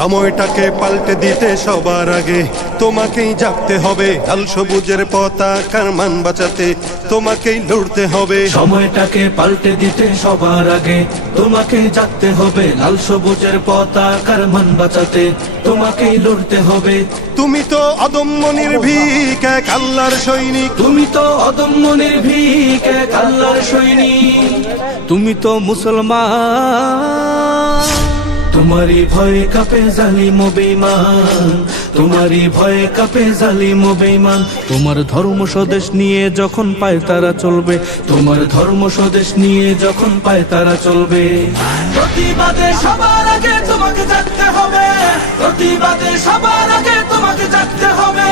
সময়টাকে পাল্টে দিতে সবার আগে তোমাকেই জাগতে হবে, লাল সবুজের পতাকার মান বাঁচাতে তোমাকেই লড়তে হবে। সময়টাকে পাল্টে দিতে সবার আগে তোমাকে জাগতে হবে, লাল সবুজের পতাকার মান বাঁচাতে তোমাকেই লড়তে হবে। তুমি তো অদম্য নির্ভীক এক আল্লাহর সৈনিক, তুমি তো অদম্য নির্ভীক এক আল্লাহর সৈনিক, তুমি তো মুসলমান। তোমারই ভয়ে কাঁপে জালিম ও বেঈমান, তোমারই ভয়ে কাঁপে জালিম ও বেঈমান। তোমার ধর্ম স্বদেশ নিয়ে যখন পায় তারা চলবে, তোমার ধর্ম স্বদেশ নিয়ে যখন পায় তারা চলবে। প্রতিবাদে সবার আগে তোমাকে জাগতে হবে, প্রতিবাদে সবার আগে তোমাকে জাগতে হবে,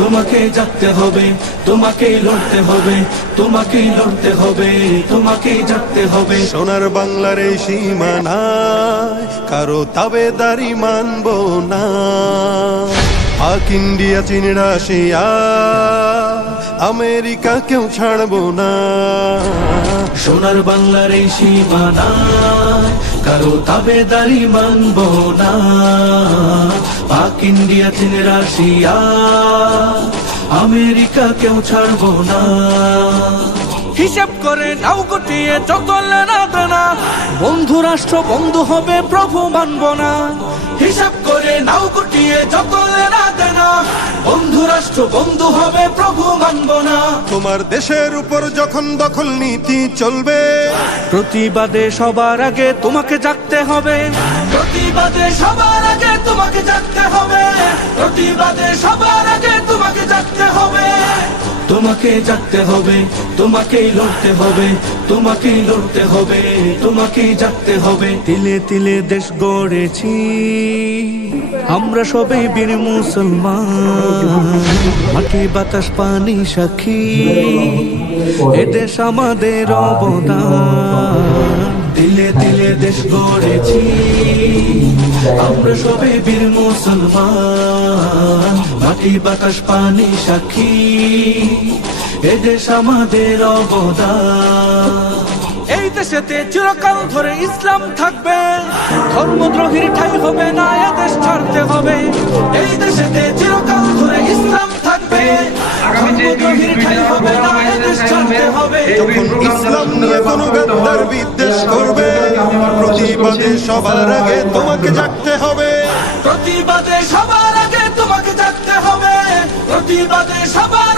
তোমাকে জাগতে হবে, তোমাকেই লড়তে হবে, তোমাকেই লড়তে হবে, তোমাকেই জাগতে হবে। সোনার বাংলার এই সীমানায় কারো তাবেদারি মানব না, পাক ইন্ডিয়া চীন রাশিয়া আমেরিকা কেউ ছাড়বো না। সোনার বাংলার এই সীমানায় কারো তাবেদারি মানব না, পাক ইন্ডিয়া চীন রাশিয়া আমেরিকা কেউ ছাড়বো না। হিসাব করে নাও গুটিয়ে যত লেনা দেনা, বন্ধু রাষ্ট্র বন্ধু হবে প্রভু মানব না। হিসাব করে নাও গুটিয়ে যত লেনা দেনা, বন্ধু রাষ্ট্র বন্ধু হবে প্রভু মানব না। তোমার দেশের উপর যখন দখল নীতি চলবে, প্রতিবাদে সবার আগে তোমাকে জাগতে হবে, প্রতিবাদে সবার আগে তোমাকে জাগতে হবে, প্রতিবাদে সবার আগে তোমাকে জাগতে হবে, তোমাকে জাগতে হবে, তোমাকেই লড়তে হবে, তোমাকেই লড়তে হবে, তোমাকেই জাগতে হবে। তিলে তিলে দেশ গড়েছি আমরা সবাই বীর মুসলমান, মাটি বাতাস পানি সাক্ষী এদেশ আমাদের অবদান। দিলে দিলে দেশ গড়েছি আমরা সবাই বীর মুসলমান, মাটি বাতাস পানি সাক্ষী এদেশ আমাদের অবদান। এই দেশেতে চিরকাল ধরে ইসলাম থাকবে, ধর্মদ্রোহীর ঠাঁই হবে না, এদেশ ছাড়তে হবে। এই দেশেতে চিরকাল ধরে ইসলাম থাকবে, ধর্মদ্রোহীর ঠাঁই হবে না, এদেশ ছাড়তে হবে। যখন ইসলাম নিয়ে কোনো গাদ্দার বিদ্বেষ করবে, প্রতিবাদে সবার আগে তোমাকে জাগতে হবে, প্রতিবাদে সবার আগে তোমাকে জাগতে হবে, প্রতিবাদে সবার